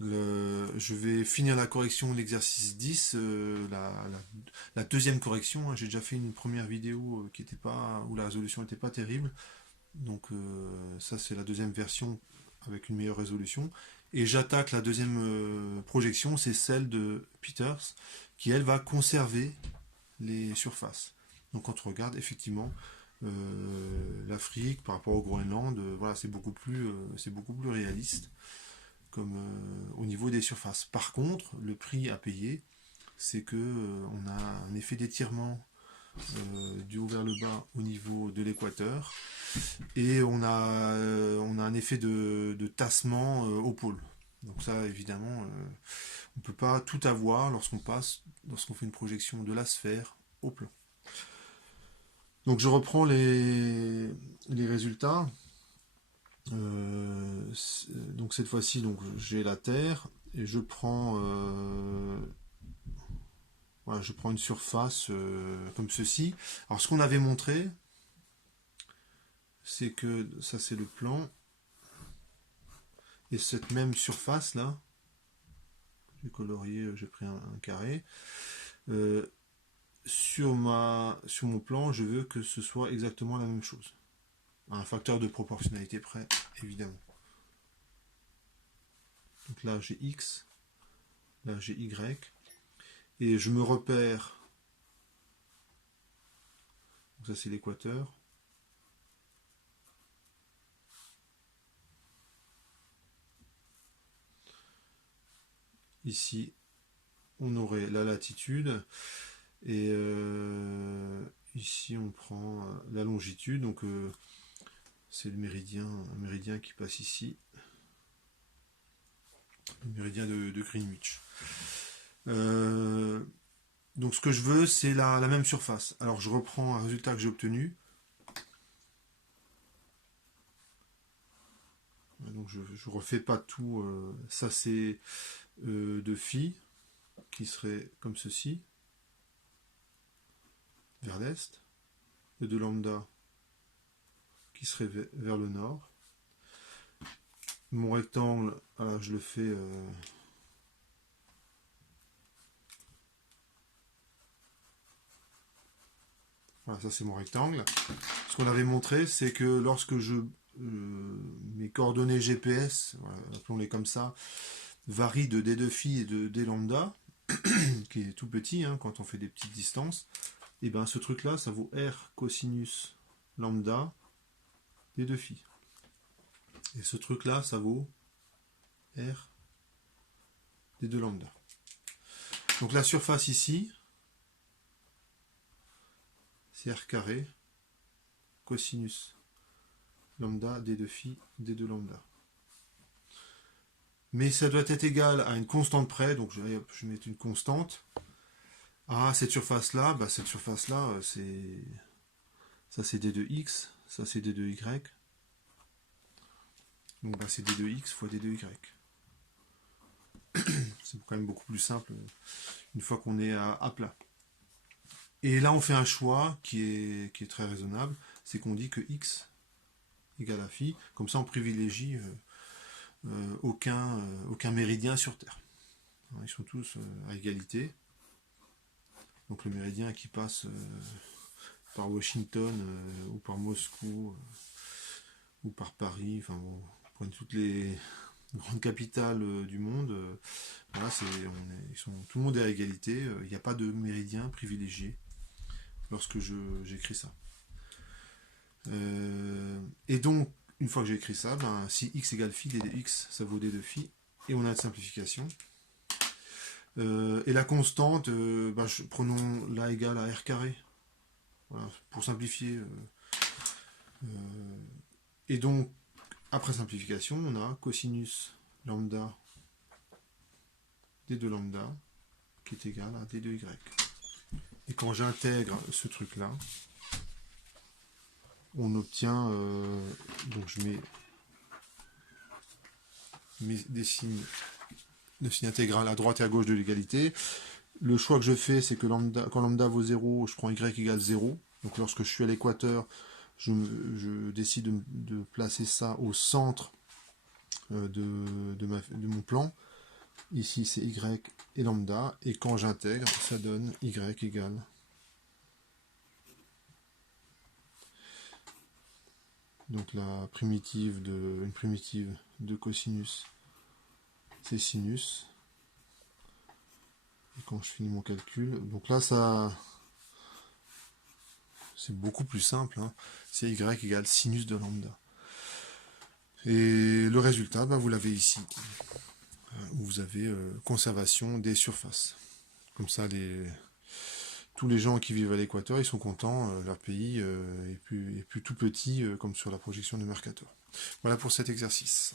Je vais finir la correction de l'exercice 10, la deuxième correction, hein. J'ai déjà fait une première vidéo qui était pas, où la résolution n'était pas terrible. Donc ça c'est la deuxième version avec une meilleure résolution. Et j'attaque la deuxième projection, c'est celle de Peters, qui elle va conserver les surfaces. Donc quand on regarde effectivement l'Afrique par rapport au Groenland, voilà, c'est beaucoup plus réaliste comme au niveau des surfaces. Par contre, le prix à payer, c'est que on a un effet d'étirement du haut vers le bas au niveau de l'équateur et on a un effet de tassement au pôle. Donc ça, évidemment, on ne peut pas tout avoir lorsqu'on fait une projection de la sphère au plan. Donc je reprends les résultats. Donc cette fois-ci, donc j'ai la Terre et voilà, je prends une surface comme ceci. Alors ce qu'on avait montré, c'est que ça c'est le plan et cette même surface là, j'ai colorié, j'ai pris un carré. Euh, sur mon plan, je veux que ce soit exactement la même chose. À un facteur de proportionnalité près, évidemment. Donc là j'ai X, là j'ai Y, et je me repère. Donc ça c'est l'équateur. Ici, on aurait la latitude. Et ici, on prend la longitude. Donc, c'est le méridien, un méridien qui passe ici. Le méridien de Greenwich. Euh, donc, ce que je veux, c'est la même surface. Alors, je reprends un résultat que j'ai obtenu. Donc, je ne refais pas tout. Ça, c'est de phi, qui serait comme ceci, vers l'est. Et de lambda, qui serait vers le nord. Mon rectangle, je le fais voilà, ça c'est mon rectangle. Ce qu'on avait montré, c'est que lorsque mes coordonnées GPS, voilà, appelons-les comme ça, varient de d 2 phi et de d lambda, qui est tout petit hein, quand on fait des petites distances, et bien ce truc-là, ça vaut r cosinus lambda d 2 phi. Et ce truc-là, ça vaut r d 2 lambda. Donc la surface ici, c'est r carré cosinus lambda d 2 phi d 2 lambda. Mais ça doit être égal à une constante près, donc je vais mettre une constante. Ah, cette surface-là, ça c'est d2x, ça c'est d2y. Donc c'est d2x fois d2y. C'est quand même beaucoup plus simple une fois qu'on est à plat. Et là, on fait un choix qui est très raisonnable, c'est qu'on dit que x égale à phi, comme ça on privilégie aucun méridien sur Terre. Ils sont tous à égalité. Donc le méridien qui passe par Washington ou par Moscou ou par Paris, enfin bon, pour toutes les grandes capitales du monde, voilà, tout le monde est à égalité, il n'y a pas de méridien privilégié lorsque j'écris ça. Et donc, une fois que j'ai écrit ça, ben, si x égale phi, d de x, ça vaut d de phi, et on a une simplification. Et la constante, prenons la égale à r carré, voilà, pour simplifier. Et donc, après simplification, on a cosinus lambda d de lambda qui est égal à d de y. Et quand j'intègre ce truc-là, on obtient, donc je mets des signes, le signe intégral à droite et à gauche de l'égalité. Le choix que je fais, c'est que quand lambda vaut 0, je prends y égale 0. Donc lorsque je suis à l'équateur, je décide de placer ça au centre de mon plan. Ici, c'est y et lambda. Et quand j'intègre, ça donne y égale. Donc la primitive une primitive de cosinus, c'est sinus. Et quand je finis mon calcul, donc là, c'est beaucoup plus simple. Hein. C'est y égale sinus de lambda. Et le résultat, vous l'avez ici, où vous avez conservation des surfaces. Comme ça, tous les gens qui vivent à l'équateur, ils sont contents, leur pays est plus tout petit, comme sur la projection de Mercator. Voilà pour cet exercice.